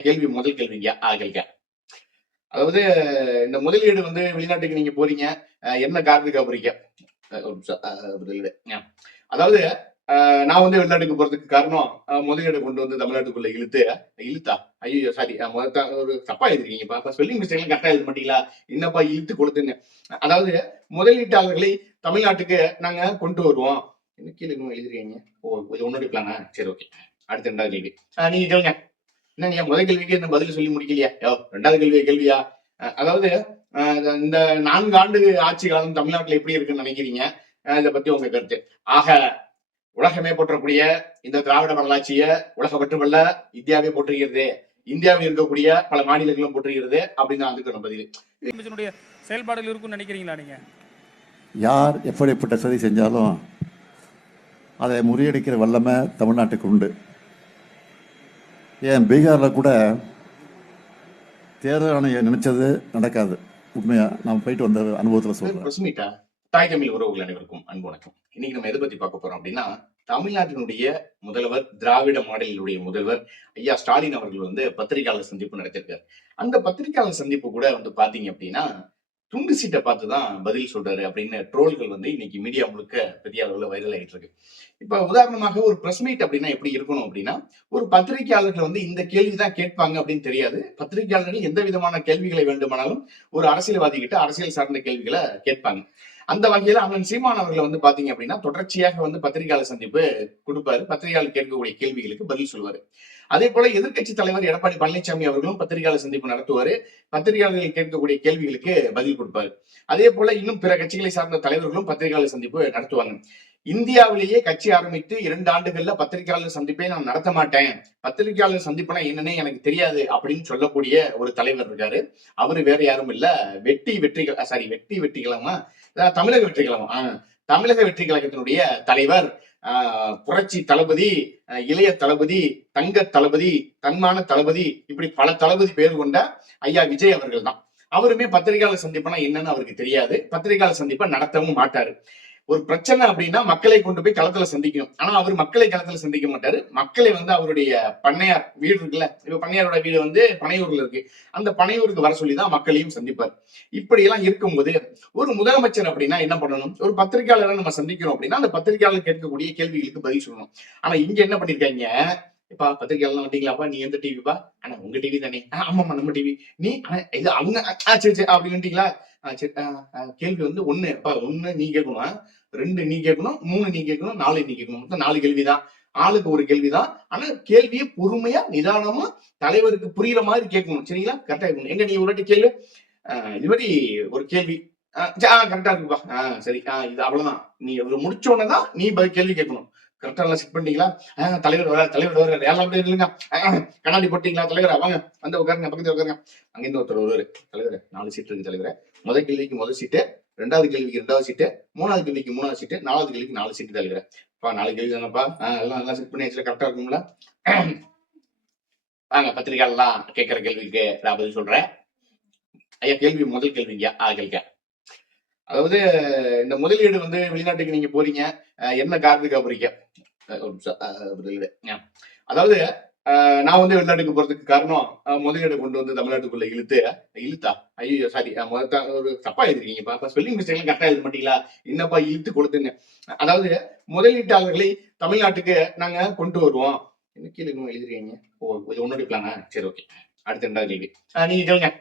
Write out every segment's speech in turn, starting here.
கேள்வி முதல் கேள்விங்க ஆ கேள்விங்க அதாவது இந்த முதலீடு வந்து வெளிநாட்டுக்கு நீங்க போறீங்க என்ன காரணத்துக்காக போறீங்க? முதலீடு. அதாவது நான் வந்து வெளிநாட்டுக்கு போறதுக்கு காரணம் முதலீடு கொண்டு வந்து தமிழ்நாட்டுக்குள்ள இழுத்து இழுத்தா? ஐயோ சாரி ஒரு தப்பா எழுதிருக்கீங்கப்பா ஸ்பெல்லிங் மிஸ்டேக்லாம் கரெக்டா எழுத மாட்டீங்களா? என்னப்பா இழுத்து கொடுத்துங்க அதாவது முதலீட்டாளர்களை தமிழ்நாட்டுக்கு நாங்க கொண்டு வருவோம். என்ன கீழே எழுதிருக்கீங்க? ஓ இது ஒன்னு பிளானா சரி ஓகே அடுத்த ரெண்டாவது கேள்வி. நீங்க கேளுங்க. என்னங்க முதல் கேள்விக்கு என்ன பதில் சொல்லி முடிக்கலையா? யோ ரெண்டாவது கேள்வி கேள்வியா? அதாவது இந்த- நான்கு ஆண்டு ஆட்சி காலம் தமிழ்நாட்டுல எப்படி இருக்குன்னு நினைக்கிறீங்க? இதை பத்தி உங்க கருத்து. ஆக உலகமே போற்றக்கூடிய இந்த திராவிட வரலாட்சிய உலக மட்டுமல்ல இந்தியாவே போற்றுகிறது. இந்தியாவில் இருக்கக்கூடிய பல மாநிலங்களும் போற்றுகிறது அப்படின்னு தான் அதுக்கான பதில். செயல்பாடுகள் இருக்கும்னு நினைக்கிறீங்களா நீங்க? யார் எப்படிப்பட்ட சதி செஞ்சாலும் அதை முறியடிக்கிற வல்லமை தமிழ்நாட்டுக்கு உண்டு. ஏன் பீகாரில் கூட தேர்தல் ஆணையம் நினைச்சது நடக்காது. உண்மையா? நான் போயிட்டு வந்த அனுபவத்தில் சொல்றேன். தாய் தமிழ் உறவுகள் அனைவருக்கும் அன்பு வணக்கம். இன்னைக்கு நம்ம எதை பத்தி பார்க்க போறோம் அப்படின்னா தமிழ்நாட்டினுடைய முதல்வர் திராவிட மாடலினுடைய முதல்வர் ஐயா ஸ்டாலின் அவர்கள் வந்து பத்திரிகையாளர் சந்திப்பு நடத்திருக்காரு அந்த பத்திரிகையாளர் சந்திப்பு கூட வந்து பாத்தீங்க அப்படின்னா துண்டு சீட்டை பார்த்து தான் பதில் சொல்றாரு அப்படின்னு ட்ரோல்கள் வந்து இன்னைக்கு மீடியா முழுக்க பெரிய அளவுல வைரல் ஆகிட்டு இருக்கு. இப்ப உதாரணமாக ஒரு ப்ரெஸ் மீட் அப்படின்னா எப்படி இருக்கணும் அப்படின்னா ஒரு பத்திரிகையாளர்கள் வந்து இந்த கேள்வி தான் கேட்பாங்க அப்படின்னு தெரியாது. பத்திரிகையாளர்கள் எந்த விதமான கேள்விகளை வேண்டுமானாலும் ஒரு அரசியல்வாதி கிட்ட அரசியல் சார்ந்த கேள்விகளை கேட்பாங்க. அந்த வகையில அண்ணன் சீமான் அவர்கள் வந்து பாத்தீங்க அப்படின்னா தொடர்ச்சியாக வந்து பத்திரிகையாளர் சந்திப்பு கொடுப்பாரு. பத்திரிகையாளர் கேட்கக்கூடிய கேள்விகளுக்கு பதில் சொல்வாரு அதே போல எதிர்க்கட்சி தலைவர் எடப்பாடி பழனிசாமி அவர்களும் பத்திரிகையாளர் சந்திப்பு நடத்துவாரு. பத்திரிகையாளர்கள் கேட்கக்கூடிய கேள்விகளுக்கு பதில் கொடுப்பாரு. அதே போல இன்னும் பிற கட்சிகளை சார்ந்த தலைவர்களும் பத்திரிகையாளர் சந்திப்பு நடத்துவாங்க. இந்தியாவிலேயே கட்சி ஆரம்பித்து இரண்டு ஆண்டுகள்ல பத்திரிகையாளர் சந்திப்பை நான் நடத்த மாட்டேன். பத்திரிகையாளர் சந்திப்புனா என்னன்னே எனக்கு தெரியாது அப்படின்னு சொல்லக்கூடிய ஒரு தலைவர் இருக்காரு. அவரு வேற யாரும் இல்ல. வெட்டி வெற்றிகள் சாரி வெட்டி வெற்றிகளமா தமிழக வெற்றி கழகம். ஆஹ் தமிழக வெற்றி கழகத்தினுடைய தலைவர் ஆஹ் புரட்சி தளபதி அஹ் இளைய தளபதி தங்க தளபதி தன்மான தளபதி இப்படி பல தளபதி பேர் கொண்ட ஐயா விஜய் அவர்கள் தான். அவருமே பத்திரிகையாளர் சந்திப்புனா என்னன்னு அவருக்கு தெரியாது. பத்திரிகையாளர் சந்திப்பை நடத்தவும் மாட்டாரு. ஒரு பிரச்சனை அப்படின்னா மக்களை கொண்டு போய் களத்துல சந்திக்கணும். ஆனா அவர் மக்களை களத்துல சந்திக்க மாட்டாரு. மக்களை வந்து அவருடைய பண்ணையார் வீடு இருக்குல்ல இப்ப பண்ணையாரோட வீடு வந்து பனையூர்ல இருக்கு. அந்த பனையூருக்கு வர சொல்லி தான் மக்களையும் சந்திப்பார். இப்படி எல்லாம் இருக்கும்போது ஒரு முதலமைச்சர் அப்படின்னா என்ன பண்ணணும்? ஒரு பத்திரிகையாளரை நம்ம சந்திக்கிறோம் அப்படின்னா அந்த பத்திரிகையாளர் கேட்கக்கூடிய கேள்விகளுக்கு பதில் சொல்லணும். ஆனா இங்க என்ன பண்ணிருக்காங்க? இப்பா பத்திரிகையாளர் வந்தீங்களாப்பா? நீ எந்த டிவிப்பா ஆனா உங்க டிவி தானே. ஆமாமா நம்ம டிவி நீ இது அவங்க சரி சரி அப்படின்ட்டீங்களா கேள்வி வந்து ஒண்ணு. அப்பா ஒண்ணு நீ கேட்கணும் ரெண்டு நீ கேட்கணும் மூணு நீ கேட்கணும் நாலு நீ கேட்கணும். மொத்தம் நாலு கேள்விதான். ஆளுக்கு ஒரு கேள்விதான். ஆனா கேள்வியை பொறுமையா நிதானமா தலைவருக்கு புரியுற மாதிரி கேட்கணும். சரிங்களா? கரெக்டா இருக்கணும் எங்க நீ ஒரு வாட்டி கேள்வி இது மாதிரி ஒரு கேள்வி. கரெக்டா இருக்குப்பா. ஆஹ் சரி. ஆஹ் இது அவ்வளவுதான். நீ இவரு முடிச்ச உடனே தான் நீ கேள்வி கேட்கணும். கரெக்டா எல்லாம் செட் பண்ணிட்டீங்களா? ஆஹ் தலைவர் வர தலைவர் வர எல்லாம் அப்படியே இல்லைங்க கண்ணாடி போட்டீங்களா? தலைவரா? வாங்க. வந்து உட்காருங்க பக்கத்துல உட்காருங்க. அங்கிருந்து ஒருத்தர் வருவாரு. தலைவர் நாலு சீட் இருக்கு தலைவர். முதல் கேள்விக்கு முதல் சீட்டு ரெண்டாவது கேள்விக்கு ரெண்டாவது சீட்டு மூணாவது கேள்விக்கு மூணாவது சீட்டு நாலாவது கேள்விக்கு நாலு சீட்டு தலைவரே பா நாலு கேள்வி தானப்பா எல்லாம் எல்லாம் நல்லா செட் பண்ணி வச்சுட்டு கரெக்டாக இருக்கும்ல? வாங்க பத்திரிகைலாம் கேட்குற கேள்விக்கு நான் பதில் சொல்றேன். ஐயா கேள்வி முதல் கேள்விங்க ஆ கேள்விங்க அதாவது இந்த முதலீடு வந்து வெளிநாட்டுக்கு நீங்க போறீங்க என்ன காரணத்துக்கு போறீங்க? அஹ் முதலீடு அதாவது நான் வந்து வெளிநாட்டுக்கு போறதுக்கு காரணம் முதலீடு கொண்டு வந்து தமிழ்நாட்டுக்குள்ள இழுத்து இழுத்தா ஐயோ சாரி ஒரு தப்பா எழுதிருக்கீங்கப்பா ஸ்பெல்லிங் மிஸ்டேக்லாம் கரெக்டா எழுத மாட்டீங்களா? என்னப்பா இழுத்து கொடுத்துன்னு. அதாவது முதலீட்டாளர்களை தமிழ்நாட்டுக்கு நாங்க கொண்டு வருவோம். என்ன கீழே இன்னும் எழுதிருக்கீங்க? ஓ இது பிளானா சரி ஓகே அடுத்த ரெண்டாவது கேள்வி. அஹ் நீங்க கேளுங்க.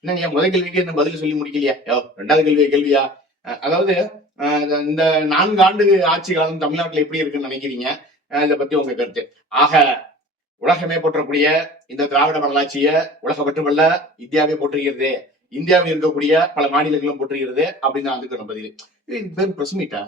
என்னங்க முதல் கேள்விக்கு என்ன பதில் சொல்லி முடிக்கலையா? யோ ரெண்டாவது கேள்வி கேள்வியா? அஹ் அதாவது இந்த- இந்த நான்கு ஆண்டு ஆட்சி காலம் தமிழ்நாட்டுல எப்படி இருக்குன்னு நினைக்கிறீங்க? இதை பத்தி உங்க கருத்து. ஆக உலகமே போற்றக்கூடிய இந்த திராவிட வரலாட்சிய உலக மட்டுமல்ல இந்தியாவே போற்றுகிறது. இந்தியாவில் இருக்கக்கூடிய பல மாநிலங்களும் போற்றுகிறது அப்படின்னு தான் அதுக்கான பதில். இது பேர் பிரஸ் மீட்டா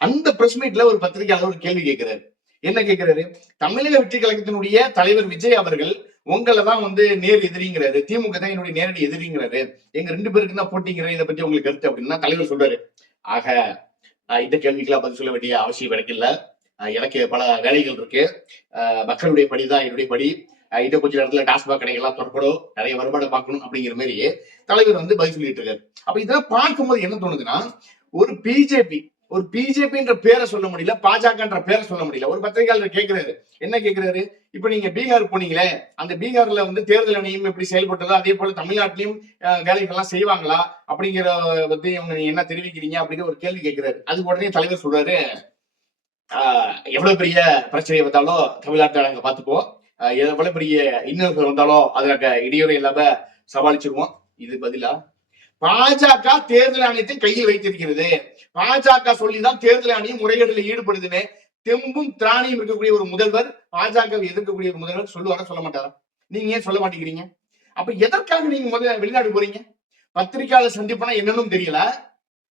அந்த பிரஸ் மீட்ல ஒரு பத்திரிகையாளர் ஒரு கேள்வி கேட்கிறாரு. என்ன கேட்கிறாரு? தமிழக வெற்றி கழகத்தினுடைய தலைவர் விஜய் அவர்கள் உங்களை தான் வந்து நேர் எதிரிங்கிறாரு. திமுக தான் என்னுடைய நேரடி எதிரிங்கிறாரு. எங்க ரெண்டு பேருக்கு தான் போட்டிங்கிற இதை பத்தி உங்களுக்கு கருத்து அப்படின்னா தலைவர் சொல்றாரு. ஆக ஆஹ் இந்த கேள்விக்கெல்லாம் பதில் சொல்ல வேண்டிய அவசியம் கிடைக்கல எனக்கு பல வேலைகள் இருக்கு. மக்களுடைய படி தான் என்னுடைய படி ஆஹ் இன்னும் கொஞ்ச நேரத்துல டாஸ்மாக் கடைகள்லாம் திறக்கணும் நிறைய வருமானம் பார்க்கணும் அப்படிங்கிற மாதிரி தலைவர் வந்து பதில் சொல்லிட்டு இருக்காரு. அப்ப இதெல்லாம் பார்க்கும்போது என்ன தோணுதுன்னா ஒரு பிஜேபி ஒரு பிஜேபின்ற பேரை சொல்ல முடியல பாஜகன்ற பேரை சொல்ல முடியல. ஒரு பத்திரிகையாளர் கேட்கிறாரு என்ன கேட்கிறாரு இப்ப நீங்க பீகார் போனீங்களே அந்த பீகார்ல வந்து தேர்தல் ஆணையம் எப்படி செயல்பட்டதோ அதே போல தமிழ்நாட்டிலையும் வேலைகள்லாம் செய்வாங்களா? அப்படிங்கிற பத்தி இவங்க என்ன தெரிவிக்கிறீங்க அப்படின்னு ஒரு கேள்வி கேட்கிறாரு அது உடனே தலைவர் சொல்றாரு எவ்வளவு பெரிய பிரச்சனை வந்தாலும் தமிழ்நாட்டை நாங்க பார்த்துப்போம் எவ்வளவு பெரிய இன்னல்கள் வந்தாலும் அதற்கு இடையூறு இல்லாம சமாளிச்சிருவோம். இது பதிலா? பாஜக தேர்தல் ஆணையத்தை கையில் வைத்திருக்கிறது. பாஜக சொல்லிதான் தேர்தல் ஆணையம் முறைகேடுல ஈடுபடுதுன்னு தெம்பும் திராணியும் இருக்கக்கூடிய ஒரு முதல்வர் பாஜகவை எதிர்க்கக்கூடிய ஒரு முதல்வர் சொல்லுவாரா சொல்ல மாட்டாரா? நீங்க ஏன் சொல்ல மாட்டேங்கிறீங்க? அப்ப எதற்காக நீங்க முதல்ல வெளிநாடு போறீங்க? பத்திரிகையாளர் சந்திப்புனா என்னன்னு தெரியல.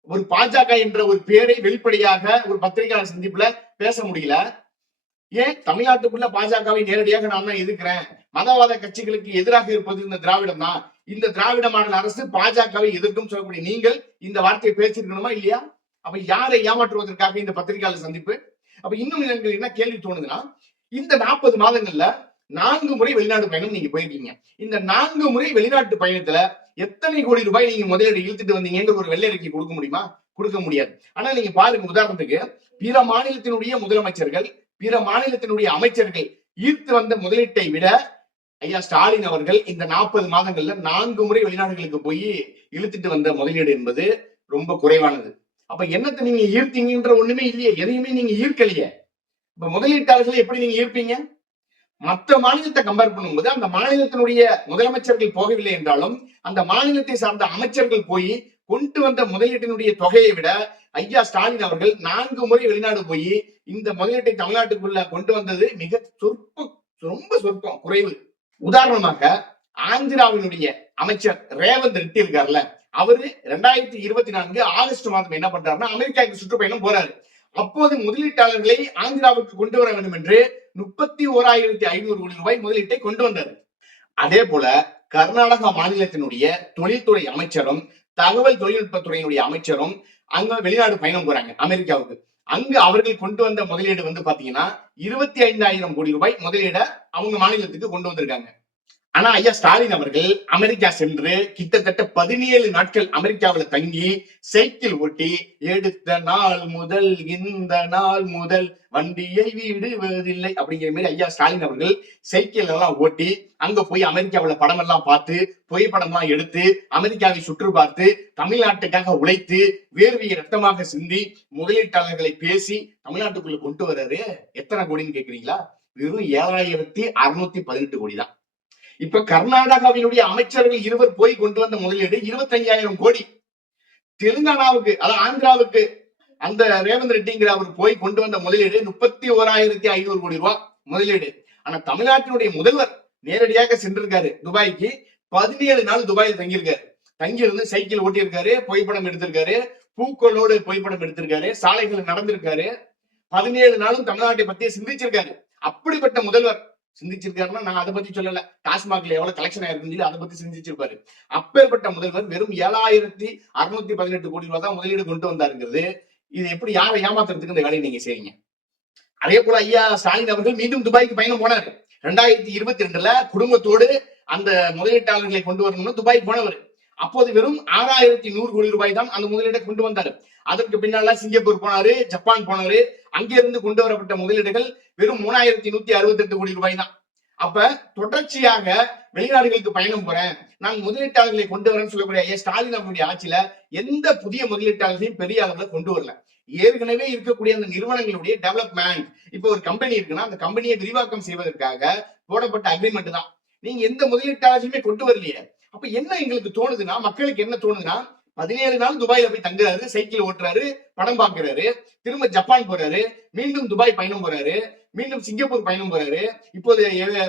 ஒரு பாஜக என்ற ஒரு பேரை வெளிப்படையாக ஒரு பத்திரிகையாளர் சந்திப்புல பேச முடியல. ஏன்? தமிழ்நாட்டுக்குள்ள பாஜகவை நேரடியாக நான் தான் எதிர்க்கிறேன். மதவாத கட்சிகளுக்கு எதிராக இருப்பது இந்த திராவிடம் தான். இந்த திராவிட மாநில அரசு பாஜகவை எதிர்க்கும் சொல்லக்கூடிய நீங்கள் இந்த வார்த்தையை பேசிருக்கணுமா இல்லையா? அப்ப யாரை ஏமாற்றுவதற்காக இந்த பத்திரிகையாளர் சந்திப்பு? அப்ப இன்னும் எனக்கு என்ன கேள்வி தோணுதுன்னா இந்த நாற்பது மாதங்கள்ல நான்கு முறை வெளிநாடு பயணம் நீங்க போயிருக்கீங்க. இந்த நான்கு முறை வெளிநாட்டு பயணத்துல எத்தனை கோடி ரூபாய் நீங்க முதலீடு இழுத்துட்டு வந்தீங்கிற ஒரு வெள்ளை அறிக்கை கொடுக்க முடியுமா? கொடுக்க முடியாது. ஆனா நீங்க பாருங்க உதாரணத்துக்கு பிற மாநிலத்தினுடைய முதலமைச்சர்கள் பிற மாநிலத்தினுடைய அமைச்சர்கள் ஈர்த்து வந்த முதலீட்டை விட ஐயா ஸ்டாலின் அவர்கள் இந்த நாற்பது மாதங்கள்ல நான்கு முறை வெளிநாடுகளுக்கு போய் இழுத்துட்டு வந்த முதலீடு என்பது ரொம்ப குறைவானது. அப்ப என்னத்தை நீங்க ஈர்த்தீங்கன்ற ஒண்ணுமே இல்லையே எதையுமே நீங்க ஈர்க்கலையே. இப்ப முதலீட்டாளர்களை எப்படி நீங்க ஈர்ப்பீங்க? மற்ற மாநிலத்தை கம்பேர் பண்ணும்போது அந்த மாநிலத்தினுடைய முதலமைச்சர்கள் போகவில்லை என்றாலும் அந்த மாநிலத்தை சார்ந்த அமைச்சர்கள் போய் கொண்டு வந்த முதலீட்டினுடைய தொகையை விட ஐயா ஸ்டாலின் அவர்கள் நான்கு முறை வெளிநாடு போய் இந்த முதலீட்டை தமிழ்நாட்டுக்குள்ள கொண்டு வந்தது மிக சொற்பம் ரொம்ப சொற்பம் குறைவு. உதாரணமாக ஆந்திராவினுடைய அமைச்சர் ரேவந்த் ரெட்டி இருக்கார்ல அவரு ரெண்டாயிரத்தி இருபத்தி நான்கு ஆகஸ்ட் மாதம் என்ன பண்றாருன்னா அமெரிக்காவுக்கு சுற்றுப்பயணம் போறாரு. அப்போது முதலீட்டாளர்களை ஆந்திராவுக்கு கொண்டு வர வேண்டும் என்று முப்பத்தி ஓராயிரத்தி ஐநூறு கோடி ரூபாய் முதலீட்டை கொண்டு வந்தது. அதே போல கர்நாடகா மாநிலத்தினுடைய தொழில்துறை அமைச்சரும் தகவல் தொழில்நுட்பத்துறையினுடைய அமைச்சரும் அங்க வெளிநாடு பயணம் போறாங்க அமெரிக்காவுக்கு. அங்கு அவர்கள் கொண்டு வந்த முதலீடு வந்து பாத்தீங்கன்னா இருபத்தி ஐந்தாயிரம் கோடி ரூபாய் முதலீட அவங்க மாநிலத்துக்கு கொண்டு வந்திருக்காங்க. ஆனா ஐயா ஸ்டாலின் அவர்கள் அமெரிக்கா சென்று கிட்டத்தட்ட பதினேழு நாட்கள் அமெரிக்காவுல தங்கி சைக்கிள் ஓட்டி எடுத்த நாள் முதல் இந்த நாள் முதல் வண்டியை விடுவதில்லை அப்படிங்கிற மாதிரி ஐயா ஸ்டாலின் அவர்கள் சைக்கிள் எல்லாம் ஓட்டி அங்க போய் அமெரிக்காவுல படம் எல்லாம் பார்த்து புகைப்படம் எல்லாம் எடுத்து அமெரிக்காவை சுற்று பார்த்து தமிழ்நாட்டுக்காக உழைத்து வேர்வியை ரத்தமாக சிந்தி முதலீட்டாளர்களை பேசி தமிழ்நாட்டுக்குள்ள கொண்டு வர்றாரு. எத்தனை கோடின்னு கேக்குறீங்களா? வெறும் ஏழாயிரத்தி அறுநூத்தி பதினெட்டு கோடி தான். இப்ப கர்நாடகாவினுடைய அமைச்சர்கள் இருவர் போய் கொண்டு வந்த முதலீடு இருபத்தி ஐயாயிரம் கோடி. தெலுங்கானாவுக்கு அதாவது ஆந்திராவுக்கு அந்த ரேவந்த் ரெட்டிங்கிற அவர் போய் கொண்டு வந்த முதலீடு முப்பத்தி ஓராயிரத்தி ஐநூறு கோடி ரூபாய் முதலீடு. ஆனா தமிழ்நாட்டினுடைய முதல்வர் நேரடியாக சென்றிருக்காரு துபாய்க்கு. பதினேழு நாள் துபாயில் தங்கியிருக்காரு. தங்கியிருந்து சைக்கிள் ஓட்டியிருக்காரு புகைப்படம் எடுத்திருக்காரு பூக்களோடு புகைப்படம் எடுத்திருக்காரு சாலைகள் நடந்திருக்காரு. பதினேழு நாளும் தமிழ்நாட்டை பத்தி சிந்திச்சிருக்காரு. அப்படிப்பட்ட முதல்வர் சிந்திச்சிருக்காருன்னா நான் அதை பத்தி சொல்லல. டாஸ்மாக்ல எவ்வளவு கலெக்ஷன் ஆயிருக்குன்னு சொல்லி அதை பத்தி சிந்திச்சிருப்பாரு. அப்பேற்பட்ட முதல்வர் வெறும் ஏழாயிரத்தி அறுநூத்தி பதினெட்டு கோடி ரூபாய் தான் முதலீடு கொண்டு வந்தாருங்கிறது. இது எப்படி யாரை ஏமாத்துறதுக்கு இந்த வேலையை நீங்க செய்யுங்க அதே போல ஐயா ஸ்டாலின் அவர்கள் மீண்டும் துபாய்க்கு பயணம் போனார். ரெண்டாயிரத்தி இருபத்தி ரெண்டுல குடும்பத்தோடு அந்த முதலீட்டாளர்களை கொண்டு வரணும்னு துபாய் போனவர். அப்போது வெறும் ஆறாயிரத்தி நூறு கோடி ரூபாய் தான் அந்த முதலீட்டை கொண்டு வந்தாரு. அதற்கு பின்னால சிங்கப்பூர் போனாரு ஜப்பான் போனாரு. அங்கிருந்து கொண்டு வரப்பட்ட முதலீடுகள் வெறும் மூணாயிரத்தி நூத்தி அறுபத்தி எட்டு கோடி ரூபாய் தான் அப்ப தொடர்ச்சியாக வெளிநாடுகளுக்கு பயணம் போறேன். நான் முதலீட்டாளர்களை கொண்டு வரேன்னு சொல்லக்கூடிய ஐயா ஸ்டாலின் அவருடைய ஆட்சியில எந்த புதிய முதலீட்டாளர்களையும் பெரிய அளவுல கொண்டு வரல. ஏற்கனவே இருக்கக்கூடிய அந்த நிறுவனங்களுடைய டெவலப்மெண்ட் இப்போ ஒரு கம்பெனி இருக்குன்னா அந்த கம்பெனியை விரிவாக்கம் செய்வதற்காக போடப்பட்ட அக்ரிமெண்ட் தான். நீங்க எந்த முதலீட்டாளர்களையுமே கொண்டு வரலையே. அப்ப என்ன எங்களுக்கு தோணுதுன்னா மக்களுக்கு என்ன தோணுதுன்னா பதினேழு நாள் துபாயில போய் தங்குறாரு சைக்கிள் ஓட்டுறாரு படம் பாக்குறாரு திரும்ப ஜப்பான் போறாரு. மீண்டும் துபாய் பயணம் போறாரு. மீண்டும் சிங்கப்பூர் பயணம் போறாரு. இப்போது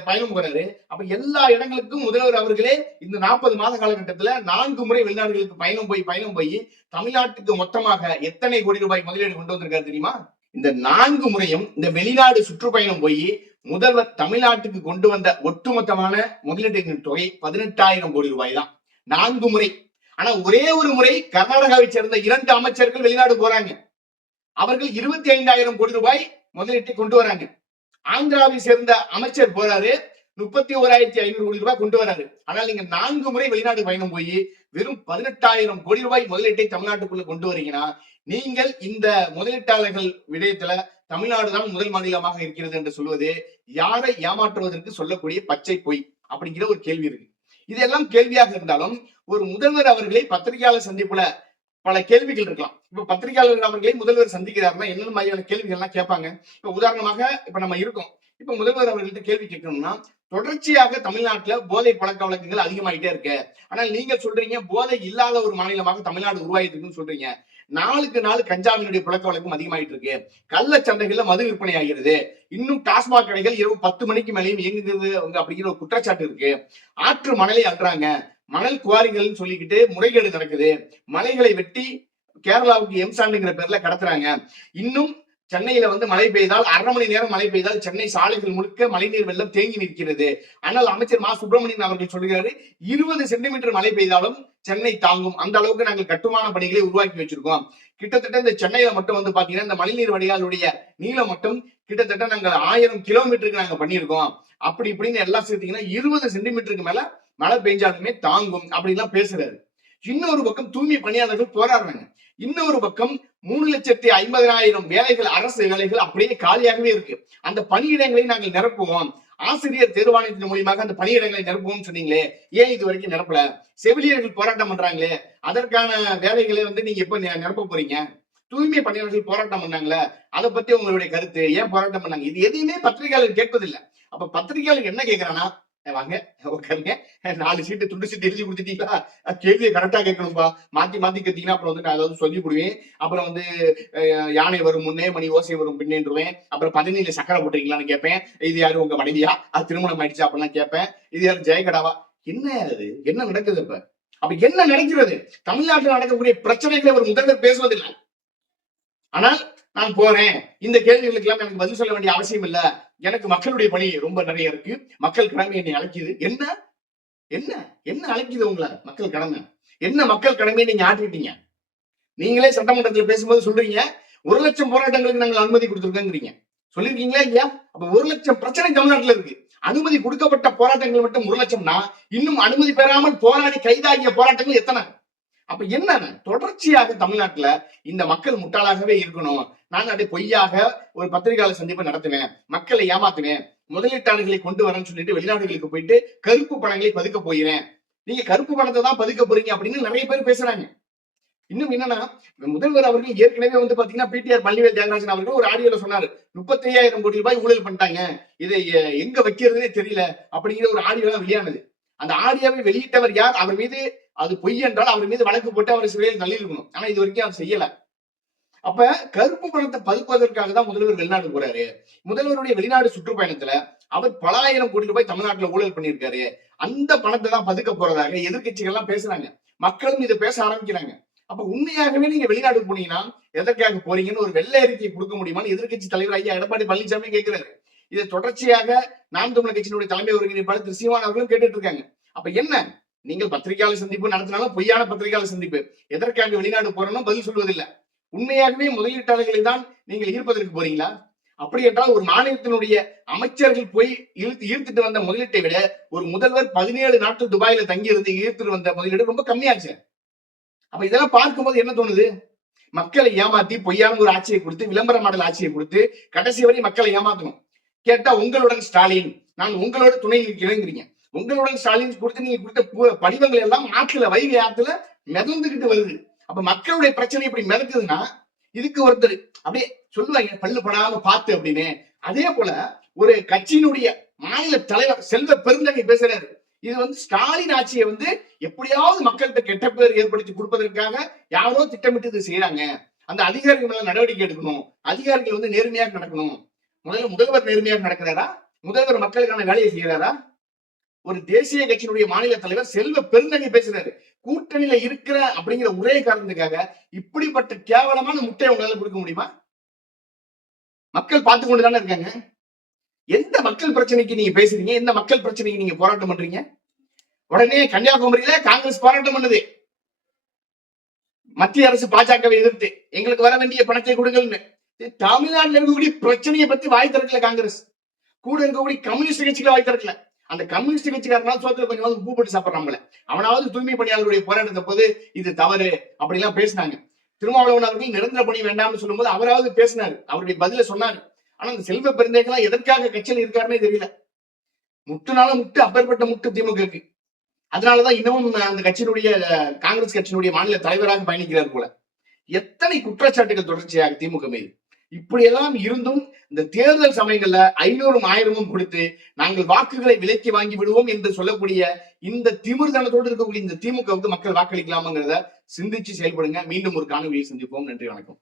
பயணம் போறாரு. அப்ப எல்லா இடங்களுக்கும் முதல்வர் அவர்களே இந்த நாற்பது மாத காலகட்டத்துல நான்கு முறை வெளிநாடுகளுக்கு பயணம் போய் பயணம் போய் தமிழ்நாட்டுக்கு மொத்தமாக எத்தனை கோடி ரூபாய் முதலீடு கொண்டு வந்திருக்காரு தெரியுமா? இந்த நான்கு முறையும் இந்த வெளிநாடு சுற்றுப்பயணம் போய் முதல்வர் தமிழ்நாட்டுக்கு கொண்டு வந்த ஒட்டுமொத்தமான முதலீட்டின் தொகை பதினெட்டாயிரம் கோடி ரூபாய் தான். நான்கு முறை ஆனா ஒரே ஒரு முறை கர்நாடகாவை சேர்ந்த இரண்டு அமைச்சர்கள் வெளிநாடு போறாங்க. அவர்கள் இருபத்தி ஐந்தாயிரம் கோடி ரூபாய் முதலீட்டை கொண்டு வராங்க. ஆந்திராவை சேர்ந்த அமைச்சர் போறாரு. முப்பத்தி ஓராயிரத்தி ஐநூறு கோடி ரூபாய் கொண்டு வராரு. ஆனால் நீங்க நான்கு முறை வெளிநாடு பயணம் போய் வெறும் பதினெட்டாயிரம் கோடி ரூபாய் முதலீட்டை தமிழ்நாட்டுக்குள்ள கொண்டு வரீங்கன்னா நீங்கள் இந்த முதலீட்டாளர்கள் விடயத்துல தமிழ்நாடு தான் முதல் மாநிலமாக இருக்கிறது என்று சொல்வது யாரை ஏமாற்றுவதற்கு சொல்லக்கூடிய பச்சை பொய் அப்படிங்கிற ஒரு கேள்வி இருக்கு. இதெல்லாம் கேள்வியாக இருந்தாலும் ஒரு முதல்வர் அவர்களை பத்திரிகையாளர் சந்திப்புல பல கேள்விகள் இருக்கலாம். இப்ப பத்திரிகையாளர் அவர்களை முதல்வர் சந்திக்கிறாருன்னா என்னென்ன மாதிரியான கேள்விகள் எல்லாம் கேட்பாங்க? இப்ப உதாரணமாக இப்ப நம்ம இருக்கோம். இப்ப முதல்வர் அவர்கள்ட்ட கேள்வி கேட்கணும்னா தொடர்ச்சியாக தமிழ்நாட்டுல போதை பழக்க வழக்கங்கள் அதிகமாயிட்டே இருக்கு. ஆனால் நீங்க சொல்றீங்க போதை இல்லாத ஒரு மாநிலமாக தமிழ்நாடு உருவாயிட்டு இருக்குன்னு சொல்றீங்க. நாளுக்கு நாள் கஞ்சாவினுடைய பழக்க வழக்கம் அதிகமாயிட்டு இருக்கு. கள்ள சந்தைகள்ல மது விற்பனை ஆகிறது. இன்னும் டாஸ்மாக் கடைகள் இரவு பத்து மணிக்கு மேலேயும் இயங்குகிறது. அப்படிங்கிற ஒரு குற்றச்சாட்டு இருக்கு. ஆற்று மணலை அள்ளுறாங்க மணல் குவாரிகள்னு சொல்லிக்கிட்டு முறைகேடு நடக்குது. மலைகளை வெட்டி கேரளாவுக்கு எம்சாண்டுங்கிற பேர்ல கடத்துறாங்க. இன்னும் சென்னையில வந்து மழை பெய்தால் அரை மணி நேரம் மழை பெய்தால் சென்னை சாலைகள் முழுக்க மழைநீர் வெள்ளம் தேங்கி நிற்கிறது. ஆனால் அமைச்சர் மா. சுப்பிரமணியன் அவர்கள் சொல்கிறாரு இருபது சென்டிமீட்டர் மழை பெய்தாலும் சென்னை தாங்கும். அந்த அளவுக்கு நாங்கள் கட்டுமான பணிகளை உருவாக்கி வச்சிருக்கோம். கிட்டத்தட்ட இந்த சென்னையில மட்டும் வந்து பாத்தீங்கன்னா இந்த மழைநீர் வடிகாலுடைய நீளம் மட்டும் கிட்டத்தட்ட நாங்கள் ஆயிரம் கிலோமீட்டருக்கு நாங்க பண்ணியிருக்கோம். அப்படி இப்படின்னு எல்லாம் சேர்த்தீங்கன்னா இருபது சென்டிமீட்டருக்கு மேல மழை பெஞ்சாலுமே தாங்கும் அப்படின்லாம் பேசுறாரு. இன்னொரு பக்கம் தூய்மை பணியாளர்கள் போராடுறாங்க. இன்னொரு பக்கம் மூணு லட்சத்தி ஐம்பதாயிரம் வேலைகள் அரசு வேலைகள் அப்படியே காலியாகவே இருக்கு. அந்த பணியிடங்களை நாங்கள் நிரப்புவோம். ஆசிரியர் தேர்வாணையத்தின் மூலியமாக அந்த பணியிடங்களை நிரப்புவோம் சொன்னீங்களே ஏன் இது வரைக்கும் நிரப்பல? செவிலியர்கள் போராட்டம் பண்றாங்களே அதற்கான வேலைகளை வந்து நீங்க எப்ப நிரப்ப போறீங்க? தூய்மை பணியாளர்கள் போராட்டம் பண்ணாங்களே அதை பத்தி உங்களுடைய கருத்து ஏன் போராட்டம் பண்ணாங்க? இது எதையுமே பத்திரிகையாளர் கேட்பதில்லை. அப்ப பத்திரிகையாளர் என்ன கேக்குறானா வாங்க உட்காருங்க. நாலு சீட்டு துண்டு சீட்டு எழுதி கொடுத்துட்டீங்களா? கேள்வியை கரெக்டா கேட்கணும்பா. மாத்தி மாத்தி கேட்டீங்கன்னா அப்புறம் வந்து நான் ஏதாவது சொல்லி கொடுவேன் அப்புறம் வந்து யானை வரும் முன்னே மணி ஓசை வரும் பின்னேன்றுவேன். அப்புறம் பதினேழு சக்கரை போட்டுறீங்களான்னு கேட்பேன். இது யாரு உங்க மனைவியா? அது திருமணம் ஆயிடுச்சு அப்படிலாம் கேட்பேன். இது யாரு ஜெயகடாவா? என்ன அது? என்ன நடக்குது இப்ப? அப்ப என்ன நடக்கிறது? தமிழ்நாட்டில் நடக்கக்கூடிய பிரச்சனைகளை அவர் முதல்வர் பேசுவதில்லை. ஆனால் நான் போறேன். இந்த கேள்விகளுக்கு எல்லாம் எனக்கு பதில் சொல்ல வேண்டிய அவசியம் இல்ல. எனக்கு மக்களுடைய பணி ரொம்ப நிறைய இருக்கு. மக்கள் கடமை என்னை அழைக்குது. என்ன? என்ன? என்ன அழைக்குது உங்களை? மக்கள் கடமை. என்ன மக்கள் கடமையை நீங்க ஆற்றிட்டீங்க? நீங்களே சட்டமன்றத்தில் பேசும்போது சொல்றீங்க ஒரு லட்சம் போராட்டங்களுக்கு நாங்கள் அனுமதி கொடுத்துருக்கோங்கிறீங்க. சொல்லிருக்கீங்களா இல்லையா? அப்ப ஒரு லட்சம் பிரச்சனை தமிழ்நாட்டுல இருக்கு. அனுமதி கொடுக்கப்பட்ட போராட்டங்கள் மட்டும் ஒரு லட்சம்னா இன்னும் அனுமதி பெறாமல் போராடி கைதாகிய போராட்டங்கள் எத்தனை? அப்ப என்ன தொடர்ச்சியாக தமிழ்நாட்டுல இந்த மக்கள் முட்டாளாகவே இருக்கணும். நான் அப்படியே பொய்யாக ஒரு பத்திரிகையாளர் சந்திப்பை நடத்துவேன் மக்களை ஏமாத்துவேன் முதலீட்டாளர்களை கொண்டு வரேன்னு சொல்லிட்டு வெளிநாடுகளுக்கு போயிட்டு கருப்பு பணங்களை பதுக்க போகிறேன். நீங்க கருப்பு பணத்தை தான் பதுக்க போறீங்க அப்படின்னு நிறைய பேர் பேசுறாங்க. இன்னும் என்னன்னா முதல்வர் அவர்கள் ஏற்கனவே வந்து பாத்தீங்கன்னா பிடிஆர் பள்ளிவேல் தியாகராஜன் அவர்கள் ஒரு ஆடியோல சொன்னாரு. முப்பத்தி ஐயாயிரம் கோடி ரூபாய் ஊழல் பண்ணிட்டாங்க. இதை எங்க வைக்கிறதுனே தெரியல அப்படிங்கிற ஒரு ஆடியோ தான் வெளியானது. அந்த ஆடியோவை வெளியிட்டவர் யார்? அவர் மீது அது பொய் என்றால் அவர் மீது வழக்கு போட்டு அவரை சிறையில் தள்ளியிருக்கணும். ஆனா இது வரைக்கும் அவர் செய்யல. அப்ப கருப்பு பணத்தை பதுக்குவதற்காக தான் முதல்வர் வெளிநாடு போறாரு. முதல்வருடைய வெளிநாடு சுற்றுப்பயணத்துல அவர் பல ஆயிரம் கோடி ரூபாய் தமிழ்நாட்டுல ஊழல் பண்ணியிருக்காரு. அந்த பணத்தை தான் பதுக்க போறதாக எதிர்க்கட்சிகள் எல்லாம் பேசுறாங்க. மக்களும் இதை பேச ஆரம்பிக்கிறாங்க. அப்ப உண்மையாகவே நீங்க வெளிநாடு போனீங்கன்னா எதற்காக போறீங்கன்னு ஒரு வெள்ளை அறிக்கை கொடுக்க முடியுமான்னு எதிர்க்கட்சி தலைவர் ஐயா எடப்பாடி பழனிசாமி கேட்கிறாரு இதை தொடர்ச்சியாக நாம் தமிழர் கட்சியினுடைய தலைமை ஒருங்கிணைப்பாளர் திரு சீமான் அவர்களும் கேட்டுட்டு இருக்காங்க. அப்ப என்ன? நீங்கள் பத்திரிகையாளர் சந்திப்பு நடத்தினாலும் பொய்யான பத்திரிகையாளர் சந்திப்பு. எதற்காக வெளிநாடு போறோம்னா பதில் சொல்வதில்லை. உண்மையாகவே முதலீட்டாளர்களை தான் நீங்கள் ஈர்ப்பதற்கு போறீங்களா? அப்படி என்றால் ஒரு மாநிலத்தினுடைய அமைச்சர்கள் போய் இழுத்து ஈர்த்துட்டு வந்த முதலீட்டை விட ஒரு முதல்வர் பதினேழு நாட்கள் துபாயில தங்கியிருந்து ஈர்த்துட்டு வந்த முதலீடு ரொம்ப கம்மியாச்சு. அப்ப இதெல்லாம் பார்க்கும்போது என்ன தோணுது? மக்களை ஏமாத்தி பொய்யான ஒரு ஆட்சியை கொடுத்து விளம்பர மாடல் ஆட்சியை கொடுத்து கடைசி வரை மக்களை ஏமாத்தணும். கேட்டா உங்களுடன் ஸ்டாலின் நான் உங்களோட துணை நிற்கிறேங்கிறீங்க உங்களுடன் ஸ்டாலின் கொடுத்து நீங்க கொடுத்த பு- படிவங்கள் எல்லாம் ஆற்றுல வைகை ஆற்றுல மிதந்துகிட்டு வருது. அப்ப மக்களுடைய பிரச்சனை இப்படி மிதக்குதுன்னா இதுக்கு ஒருத்தர் அப்படியே சொல்லுவாங்க பல்லு படாம பார்த்து அப்படின்னு. அதே போல ஒரு கட்சியினுடைய மாநில தலைவர் செல்வ பெருந்தகை பேசுறாரு. இது வந்து ஸ்டாலின் ஆட்சியை வந்து எப்படியாவது மக்கள்கிட்ட கெட்ட பேர் ஏற்படுத்தி கொடுப்பதற்காக யாரோ திட்டமிட்டு இது செய்யறாங்க அந்த அதிகாரிகள் மேல நடவடிக்கை எடுக்கணும். அதிகாரிகள் வந்து நேர்மையாக நடக்கணும். முதல்ல முதல்வர் நேர்மையாக நடக்கிறாரா? முதல்வர் மக்களுக்கான வேலையை செய்யறாரா ஒரு தேசிய கட்சியினுடைய மாநில தலைவர் செல்வ பெருந்தகை பேசினாரு. கூட்டணியில இருக்கிற அப்படிங்கிற ஒரே காரணத்துக்காக இப்படிப்பட்ட கேவலமான முட்டையை உங்களால கொடுக்க முடியுமா? மக்கள் பார்த்து கொண்டுதானே இருக்காங்க. எந்த மக்கள் பிரச்சனைக்கு நீங்க பேசுறீங்க? எந்த மக்கள் பிரச்சனைக்கு நீங்க போராட்டம் பண்றீங்க? உடனே கன்னியாகுமரியில காங்கிரஸ் போராட்டம் பண்ணுது. மத்திய அரசு பாஜகவை எதிர்த்து எங்களுக்கு வர வேண்டிய பணத்தை கொடுங்கள்னு. தமிழ்நாட்டில் இருக்கக்கூடிய பிரச்சனையை பத்தி வாய் திறக்கல காங்கிரஸ். கூட இருக்கக்கூடிய கம்யூனிஸ்ட் கட்சிகளை வாய் திறக்கல. அந்த கம்யூனிஸ்ட் கட்சிக்காரனால சோத்துல கொஞ்சம் பூ போட்டு சாப்பிடுறாங்களே அவனாவது தூய்மை பணியாளர்களுடைய போராட்டத்தை போது இது தவறு அப்படிலாம் பேசினாங்க. திருமாவளவன் அவர்கள் நிரந்தர பணி வேண்டாம்னு சொல்லும்போது அவராவது பேசினாரு. அவருடைய பதில சொன்னாரு. ஆனா அந்த செல்வ பெருந்தேக்கெல்லாம் எதற்காக கட்சியில் இருக்காருன்னே தெரியல. முட்டுனால முட்டு அப்பேற்பட்ட முட்டு திமுகக்கு அதனாலதான் இன்னமும் அந்த கட்சியினுடைய காங்கிரஸ் கட்சியினுடைய மாநில தலைவராக பயணிக்கிறார் போல. எத்தனை குற்றச்சாட்டுகள் தொடர்ச்சியாக திமுக மீது? இப்படியெல்லாம் இருந்தும் இந்த தேர்தல் சமயங்கள்ல ஐநூறும் ஆயிரமும் கொடுத்து நாங்கள் வாக்குகளை விலக்கி வாங்கி விடுவோம் என்று சொல்லக்கூடிய இந்த திமிர்தனத்தோடு இருக்கக்கூடிய இந்த திமுகவுக்கு மக்கள் வாக்களிக்கலாமாங்கிறத சிந்திச்சு செயல்படுங்க. மீண்டும் ஒரு காணொலியை சந்திப்போம். நன்றி வணக்கம்.